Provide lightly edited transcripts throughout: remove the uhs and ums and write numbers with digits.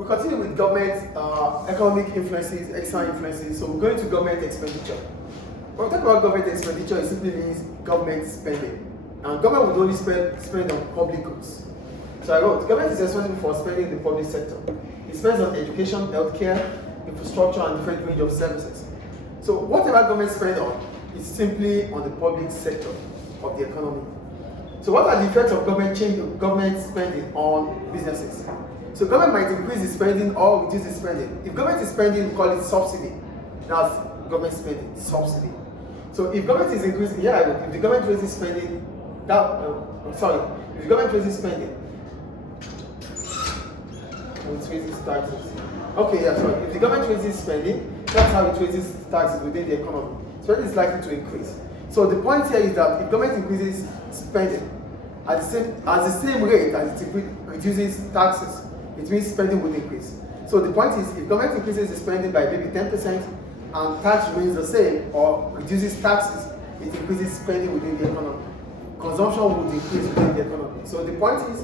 We continue with government economic influences, external influences. So we're going to government expenditure. When we talk about government expenditure, it simply means government spending. And government would only spend on public goods. So I wrote, government is responsible for spending in the public sector. It spends on education, healthcare, infrastructure, and different range of services. So whatever government spends on is simply on the public sector of the economy. So what are the effects of government spending on businesses? So government might increase its spending or reduce its spending. If government is spending, we call it subsidy. That's government spending, subsidy. So if government is increasing, if the government raises spending, if the government raises spending, it raises taxes. If the government raises spending, that's how it raises taxes within the economy. Spending is likely to increase. So the point here is that if government increases spending at the same rate as it reduces taxes, it means spending will increase. So the point is, if government increases the spending by maybe 10% and tax remains the same or reduces taxes, it increases spending within the economy. Consumption would increase within the economy. So the point is,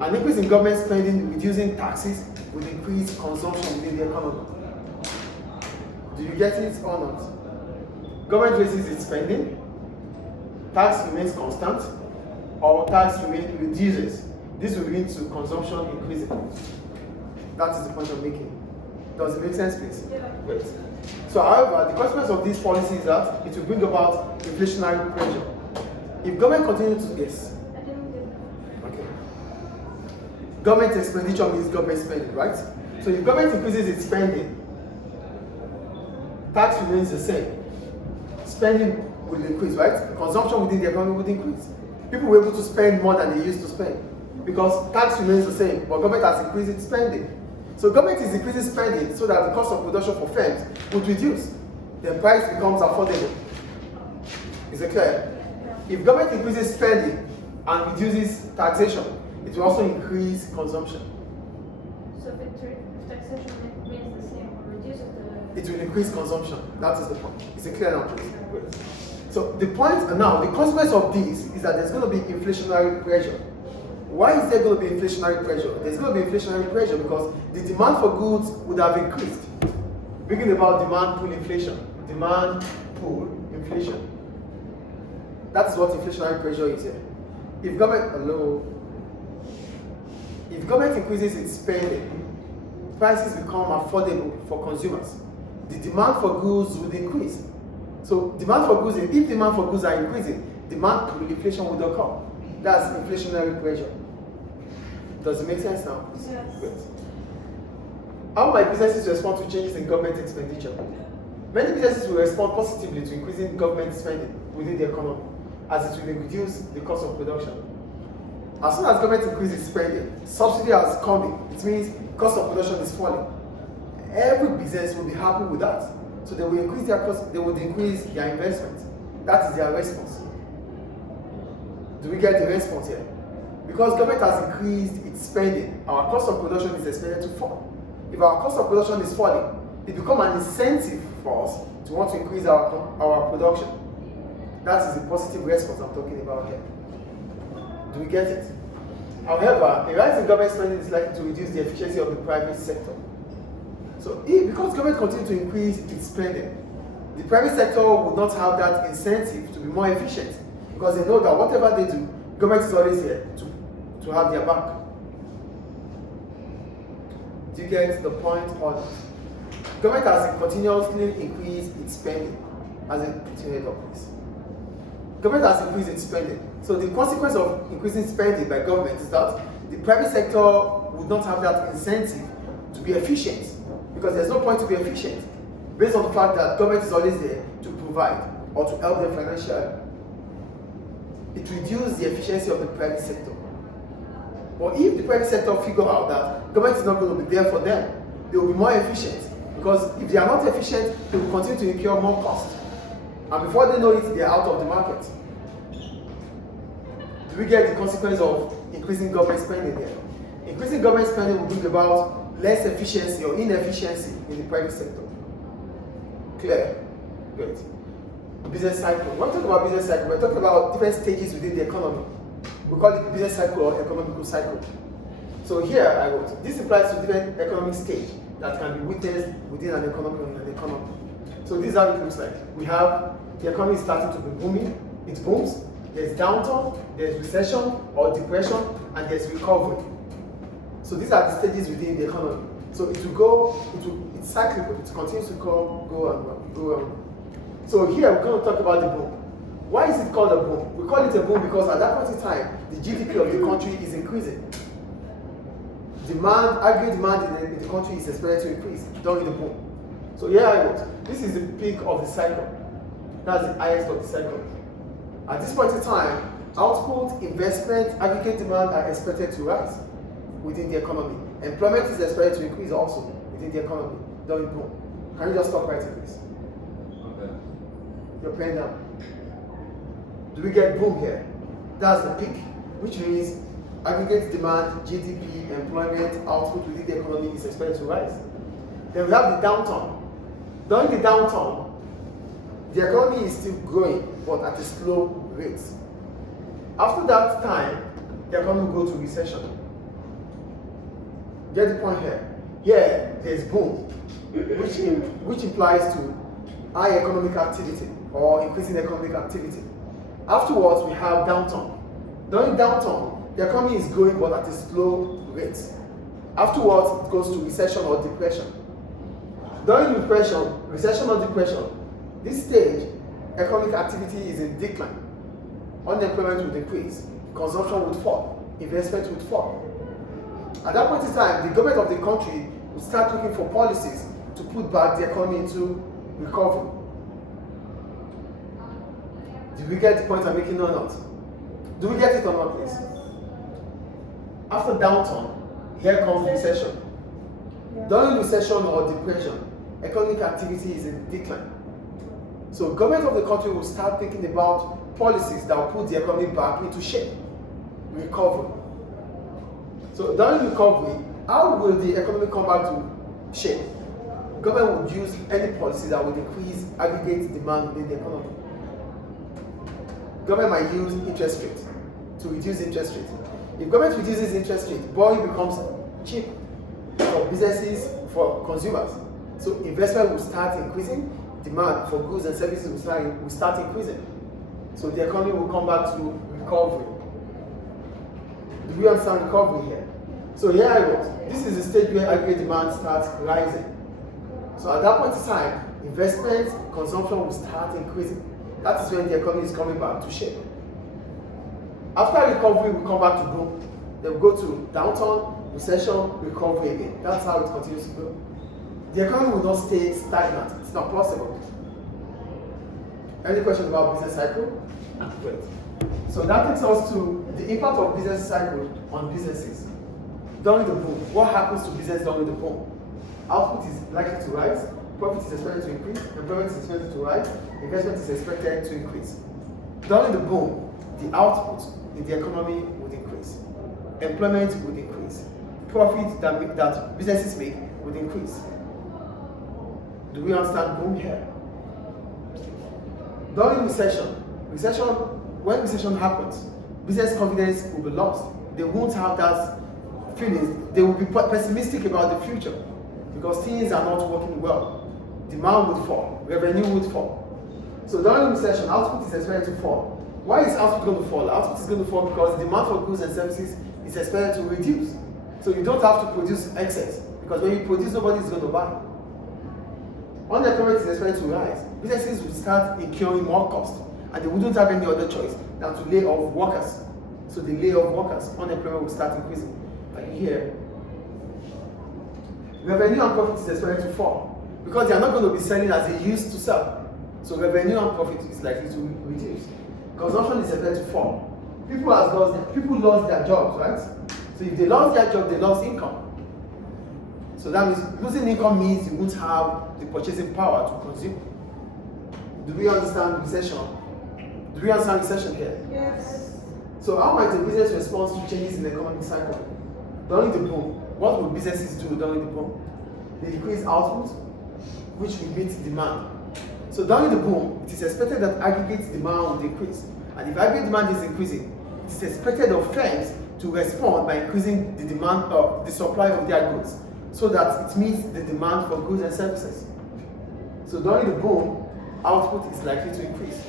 an increase in government spending, reducing taxes, would increase consumption within the economy. Do you get it or not? Government raises its spending, tax remains constant, or tax reduces. This will lead to consumption increasing. That is the point I'm making. Does it make sense, please? Yeah. Great. So, however, the consequence of this policy is that it will bring about inflationary pressure. If government continues to, yes. I didn't get that. Okay. Government expenditure means government spending, right? So if government increases its spending, tax remains the same. Spending will increase, right? Consumption within the economy would increase. People were able to spend more than they used to spend because tax remains the same, but government has increased its spending. So government is increasing spending so that the cost of production for firms would reduce. The price becomes affordable. Is it clear? If government increases spending and reduces taxation, it will also increase consumption. So if taxation remains the same or reduces It will increase consumption. That is the point. Is it clear now, please? Great. So the point now, the consequence of this is that there's going to be inflationary pressure. Why is there going to be inflationary pressure? There's going to be inflationary pressure because the demand for goods would have increased. Speaking about demand pool inflation. Demand pool inflation. That's what inflationary pressure is here. If government increases its spending, prices become affordable for consumers. The demand for goods would increase. So if demand for goods are increasing, demand pool inflation would occur. That's inflationary pressure. Does it make sense now? Yes. Great. How might businesses respond to changes in government expenditure? Many businesses will respond positively to increasing government spending within the economy, as it will reduce the cost of production. As soon as government increases spending, subsidy has come in. It means cost of production is falling. Every business will be happy with that. So they will increase their cost, they will increase their investment. That is their response. Do we get the response here? Because government has increased its spending, our cost of production is expected to fall. If our cost of production is falling, it becomes an incentive for us to want to increase our production. That is the positive response I'm talking about here. Do we get it? However, a rise in government spending is likely to reduce the efficiency of the private sector. So because government continues to increase its spending, the private sector would not have that incentive to be more efficient because they know that whatever they do, government is always here to have their back. Do you get the point or not? Government has continuously increased its spending as a continued office. Government has increased its spending. So the consequence of increasing spending by government is that the private sector would not have that incentive to be efficient because there's no point to be efficient based on the fact that government is always there to provide or to help them financially. It reduces the efficiency of the private sector. But if the private sector figure out that government is not going to be there for them, they will be more efficient because if they are not efficient, they will continue to incur more costs. And before they know it, they are out of the market. Do we get the consequence of increasing government spending here? Increasing government spending will bring about less efficiency or inefficiency in the private sector. Clear? Great. Business cycle. When we talk about business cycle, we're talking about different stages within the economy. We call it business cycle or economical cycle. So here I wrote, this applies to different economic stage that can be witnessed within an economy or in an economy. So this is how it looks like. We have the economy starting to be booming, it booms, there's downturn, there's recession or depression, and there's recovery. So these are the stages within the economy. So it's cyclical, it continues to go and. So here we're going to talk about the boom. Why is it called a boom? We call it a boom because at that point in time, the GDP of the country is increasing. Aggregate demand in the country is expected to increase during the boom. So here I wrote, this is the peak of the cycle. That's the highest of the cycle. At this point in time, output, investment, aggregate demand are expected to rise within the economy. Employment is expected to increase also within the economy during the boom. Can you just stop writing, please? Okay. You're playing down. Do we get boom here? That's the peak, which means aggregate demand, GDP, employment, output within the economy is expected to rise. Then we have the downturn. During the downturn, the economy is still growing, but at a slow rate. After that time, the economy will go to recession. Get the point here? Here, there's boom, which implies to high economic activity or increasing economic activity. Afterwards, we have downturn. During downturn, the economy is growing but at a slow rate. Afterwards, it goes to recession or depression. During recession or depression, this stage, economic activity is in decline. Unemployment would increase, consumption would fall, investment would fall. At that point in time, the government of the country would start looking for policies to put back the economy into recovery. Did we get the point I'm making or not? Do we get it or not, please? After downturn, here comes recession. During recession or depression, economic activity is in decline. So government of the country will start thinking about policies that will put the economy back into shape, recovery. So during recovery, how will the economy come back to shape? Government would use any policy that would increase aggregate demand within the economy. Government might use interest rate to reduce interest rate. If government reduces interest rate, borrowing becomes cheap for businesses, for consumers. So investment will start increasing, demand for goods and services will start increasing. So the economy will come back to recovery. Do we understand recovery here? So here I wrote, this is the stage where aggregate demand starts rising. So at that point in time, investment, consumption will start increasing. That is when the economy is coming back to shape. After recovery, we come back to boom. Then we go to downturn, recession, recovery again. That's how it continues to go. The economy will not stay stagnant. It's not possible. Any question about business cycle? Great. So that takes us to the impact of business cycle on businesses. During the boom, what happens to business during the boom? Output is likely to rise, profit is expected to increase, employment is expected to rise, investment is expected to increase. During the boom, the output in the economy would increase, employment would increase, profit that businesses make would increase. Do we understand boom here? During when recession happens, business confidence will be lost. They won't have that feeling. They will be pessimistic about the future because things are not working well. Demand would fall, revenue would fall. So during recession, output is expected to fall. Why is output going to fall? Output is going to fall because demand for goods and services is expected to reduce. So you don't have to produce excess because when you produce, nobody is going to buy. Unemployment is expected to rise. Businesses will start incurring more cost and they wouldn't have any other choice than to lay off workers. So they lay off workers. Unemployment will start increasing. Like here, revenue and profit is expected to fall because they are not going to be selling as they used to sell. So revenue and profit is likely to reduce. Consumption is expected to fall. People lost their jobs, right? So if they lost their job, they lost income. So that means losing income means you won't have the purchasing power to consume. Do we understand recession? Do we understand recession here? Yes. So how might a business respond to changes in the economic cycle? During the boom, what will businesses do during the boom? They increase output, which will meet demand. So during the boom, it is expected that aggregate demand will increase. And if aggregate demand is increasing, it is expected of firms to respond by increasing the demand of the supply of their goods so that it meets the demand for goods and services. So during the boom, output is likely to increase.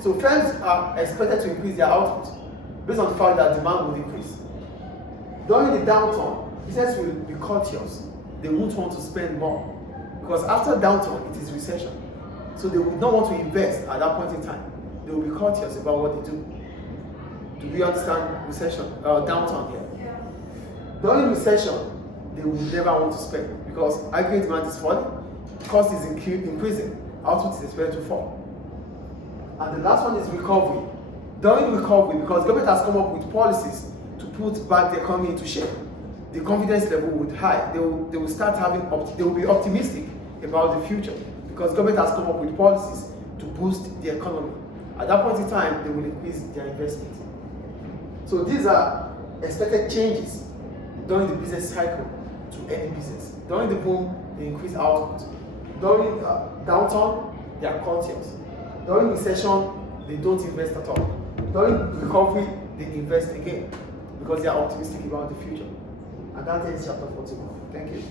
So firms are expected to increase their output based on the fact that demand will increase. During the downturn, business will be cautious. They won't want to spend more because after downturn, it is recession. So they would not want to invest at that point in time. They will be cautious about what they do. Do we understand recession, downturn here? Yeah. During recession, they will never want to spend because aggregate demand is falling, cost is increasing, output is expected to fall. And the last one is recovery. During recovery, because government has come up with policies to put back the economy into shape, the confidence level would high. They will start having, they will be optimistic about the future because government has come up with policies to boost the economy. At that point in time, they will increase their investment. So these are expected changes during the business cycle to any business. During the boom, they increase output. During downturn, they are cautious. During recession, they don't invest at all. During recovery, they invest again because they are optimistic about the future. And that ends chapter 41. Thank you.